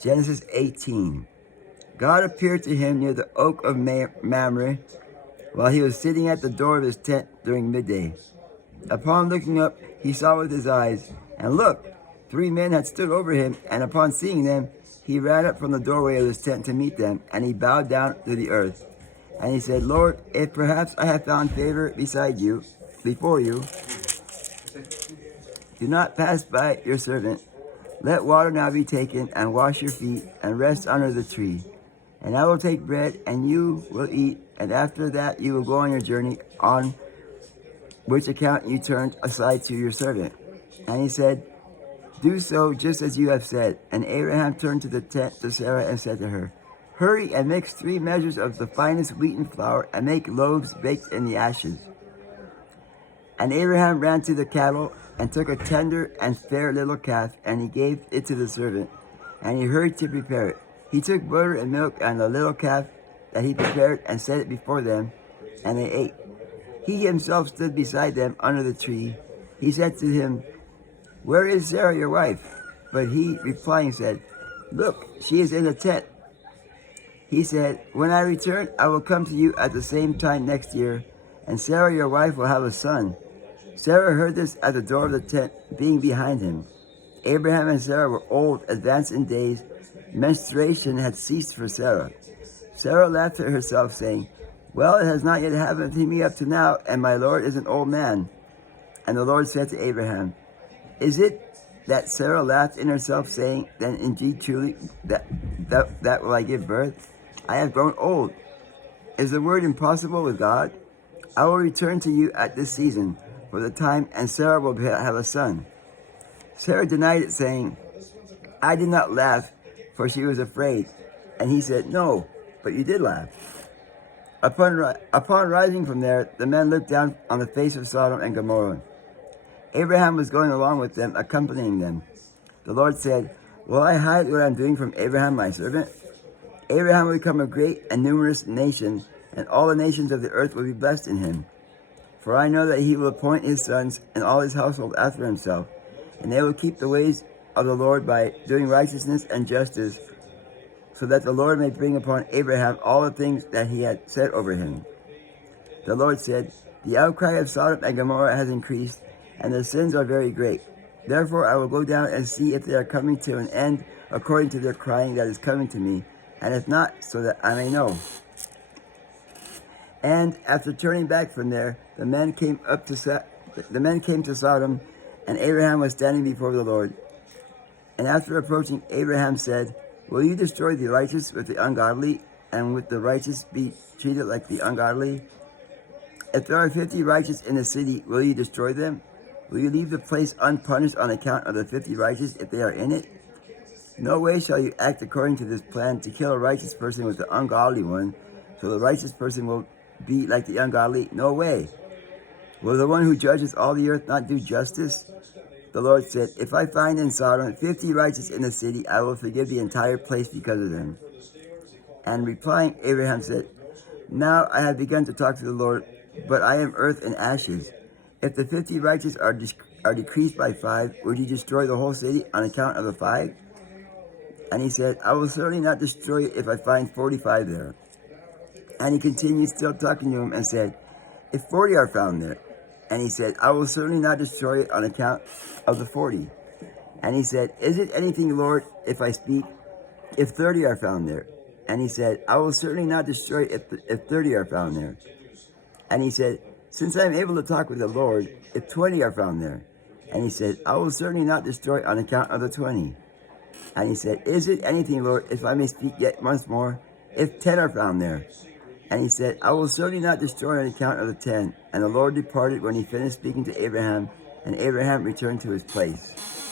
Genesis 18. God appeared to him near the oak of Mamre while he was sitting at the door of his tent during midday. Upon looking up, he saw with his eyes, and look, 3 men had stood over him, and upon seeing them, he ran up from the doorway of his tent to meet them, and he bowed down to the earth. And he said, Lord, if perhaps I have found favor before you, do not pass by your servant. Let water now be taken, and wash your feet, and rest under the tree. And I will take bread, and you will eat, and after that you will go on your journey, on which account you turned aside to your servant. And he said, do so just as you have said. And Abraham turned to the tent to Sarah and said to her, hurry and mix 3 measures of the finest wheaten flour, and make loaves baked in the ashes. And Abraham ran to the cattle, and took a tender and fair little calf, and he gave it to the servant, and he hurried to prepare it. He took butter and milk and the little calf that he prepared, and set it before them, and they ate. He himself stood beside them under the tree. He said to him, where is Sarah your wife? But he, replying, said, look, she is in the tent. He said, when I return, I will come to you at the same time next year, and Sarah your wife will have a son. Sarah heard this at the door of the tent, being behind him. Abraham and Sarah were old, advanced in days. Menstruation had ceased for Sarah. Sarah laughed at herself, saying, well, it has not yet happened to me up to now, and my Lord is an old man. And the Lord said to Abraham, is it that Sarah laughed in herself, saying, then indeed truly that will I give birth? I have grown old. Is the word impossible with God? I will return to you at this season, for the time, and Sarah will have a son. Sarah denied it, saying, I did not laugh, for she was afraid. And he said, no, but you did laugh. Upon rising from there, the men looked down on the face of Sodom and Gomorrah. Abraham was going along with them, accompanying them. The Lord said, will I hide what I am doing from Abraham my servant? Abraham will become a great and numerous nation, and all the nations of the earth will be blessed in him. For I know that he will appoint his sons and all his household after himself, and they will keep the ways of the Lord by doing righteousness and justice, so that the Lord may bring upon Abraham all the things that he had said over him. The Lord said, the outcry of Sodom and Gomorrah has increased, and their sins are very great. Therefore I will go down and see if they are coming to an end according to their crying that is coming to me, and if not, so that I may know. And after turning back from there, the men came to Sodom, and Abraham was standing before the Lord. And after approaching, Abraham said, will you destroy the righteous with the ungodly, and with the righteous be treated like the ungodly? If there are 50 righteous in the city, will you destroy them? Will you leave the place unpunished on account of the 50 righteous if they are in it? No way shall you act according to this plan to kill a righteous person with the ungodly one, so the righteous person will be like the ungodly. No way. Will the one who judges all the earth not do justice? The Lord said, if I find in Sodom 50 righteous in the city, I will forgive the entire place because of them. And replying, Abraham said, now I have begun to talk to the Lord, but I am earth and ashes. If the 50 righteous are decreased by 5, would you destroy the whole city on account of the 5? And he said, I will certainly not destroy it if I find 45 there. And he continued still talking to him and said, if 40 are found there. And he said, I will certainly not destroy it on account of the 40. And he said, is it anything, Lord, if I speak, if 30 are found there? And he said, I will certainly not destroy it if 30 are found there. And he said, since I am able to talk with the Lord, if 20 are found there. And he said, I will certainly not destroy on account of the 20. And he said, is it anything, Lord, if I may speak yet once more, if 10 are found there? And he said, I will certainly not destroy on account of the 10. And the Lord departed when he finished speaking to Abraham, and Abraham returned to his place.